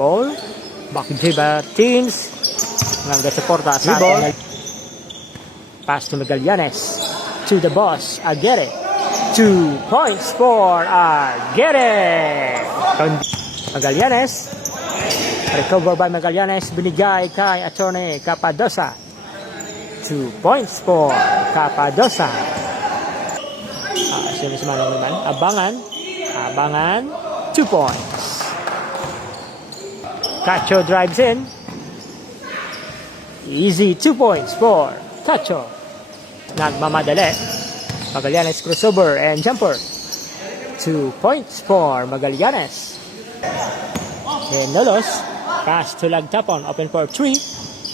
Paul. Bakjiba teams. Hanggang suporta sa atin. Pass to Magallanes. To the boss, Aguirre. 2 points for Aguirre. Magallanes. Recover by Magallanes. Binigay kay Atty. Capadosa. 2 points for Capadosa. Sinusumalang naman. Abangan. 2 points. Cacho drives in. Easy 2 points for Cacho. Nagmamadali. Magallanes crossover and jumper. 2 points for Magallanes. And Nolos. Pass to Lagtapon. Open for 3.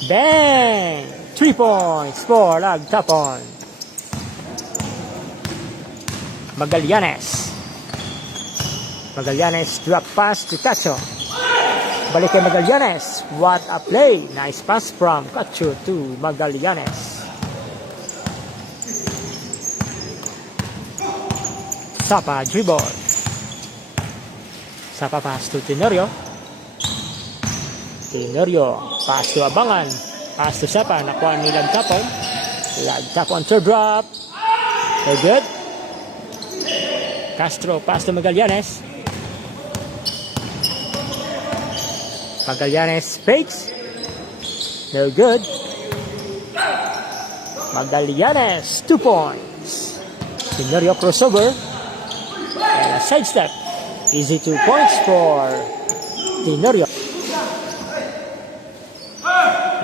Bang! 3 points for Lagtapon. Magallanes drop pass to Cacho. Balik kay Magallanes. What a play. Nice pass from Cacho to Magallanes. Sapa dribble. Sapa pass to Tenorio. Pass to Abangan. Pass to Sapa. Nakuha ni Lagtapon. Lagtapon to drop. Very good. Castro pass to Magallanes. Magallanes fakes. No good. Magallanes 2 points. Tenorio crossover. And a sidestep. Easy 2 points for Tenorio.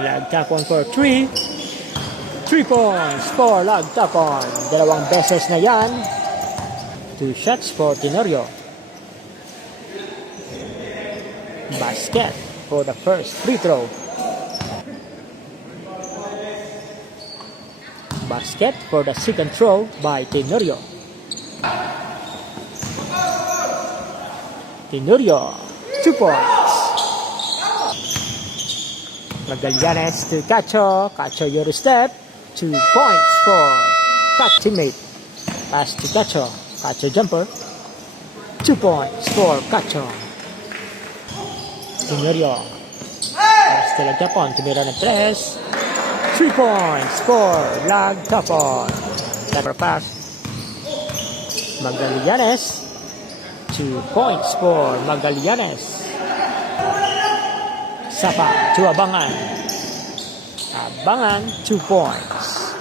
Lagtapon for 3. 3 points for Lagtapon. Dalawang beses na yan. 2 shots for Tenorio. Basket for the first free throw. Basket for the second throw by Tenorio. Tenorio, 2 points. Magallanes to Cacho. Cacho Eurostep. 2 points for Cacho teammate. Pass to Cacho. Cacho jumper. 2 points for Cacho. Tenorio. Pass to Lagtapon. Tumira ng 3. 3 points for Lagtapon. Never pass. Magallanes. 2 points for Magallanes. Sapa to Abangan. Abangan 2 points.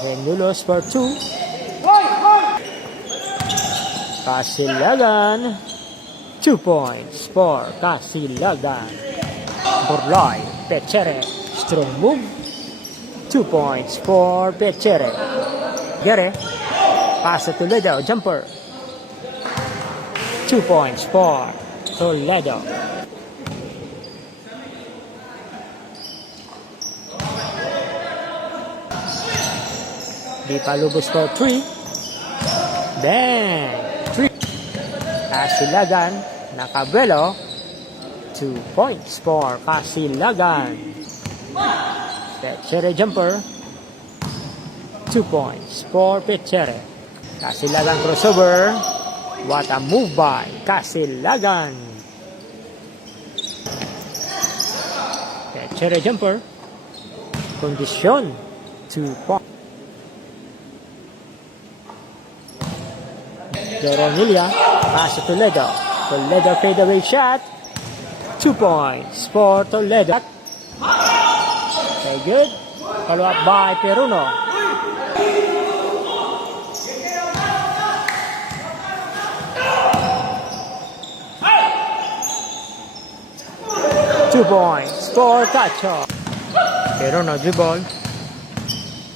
Renulos for 2. Casilagan 2 points for Casilagan. Borloy, Pechere, strong move. 2 points for Pechere. Gere, pass to Toledo, jumper. 2 points for Toledo. Di Palubos for 3. Bang! 3. Casilagan, Nakabelo. 2 points for Casilagan. Pechere jumper. 2 points for Pechere. Casilagan crossover. What a move by Casilagan. Pechere jumper. Condition. 2 points. Doronilla. Pass to Toledo. Toledo fadeaway shot. 2 points for Toledo. Very good. Follow up by Peruno. Two points for Cacho. Peruno dribble.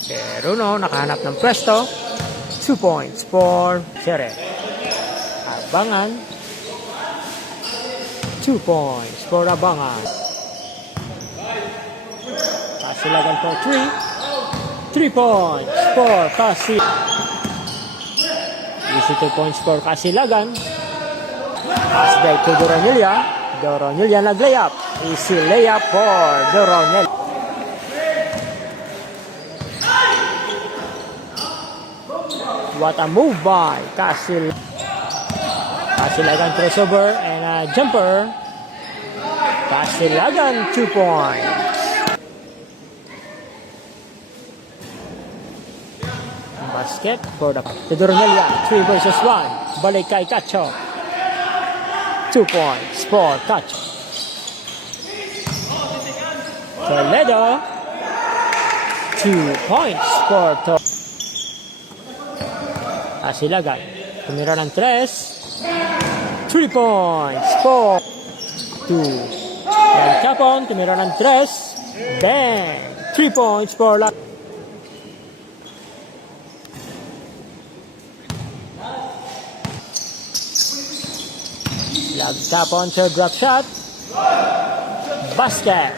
Peruno nakahanap ng pwesto. 2 points for Chere. Abangan. 2 points for Abangan. Casilagan for 3. 3 points for Casilagan. Easy 2 points for Casilagan. Pass back to Doronilla. Doronilla nag-layup. Easy layup for Doronilla. What a move by Casilagan. Kasilagan crossover and a jumper. Kasilagan 2 points. Basket for the Pedronelia. 3 versus 1. Balik kay Cacho. 2 points for Cacho. Toledo. 2 points for Toledo. Kasilagan. Tumira ng 3. 3 points for 2. And Capon, tumira ng 3. Bang! 3 points for Lag. Lag Capon sa drop shot. Basket.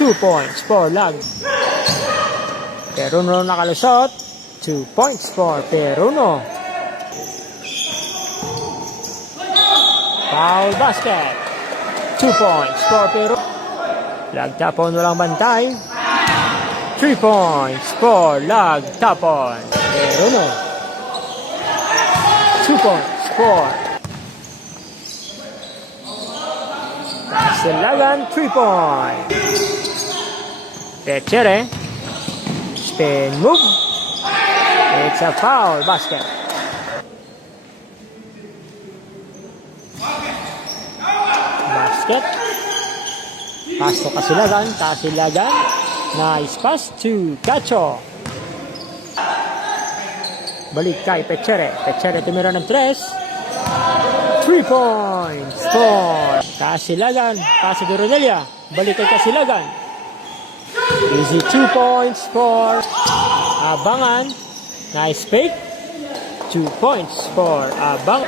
2 points for Lag. Peruno nakalusot. 2 points for Peruno. Foul basket. 2 points for Peruno. Lag Tapon walang bantay. 3 points for Lag Tapon. Peruno. 2 points for Kasilagan. 3 points. Pechere. Spin move. It's a foul basket. Basket. Pass to Kasilagan. Kasilagan. Nice pass to Cacho. Balik kay Pechere. Pechere tumira ng 3. 3 points for Kasilagan. Pass to Rodelia. Balik kay Kasilagan. Easy 2 points for Abangan. Nice fake. 2 points for Abang.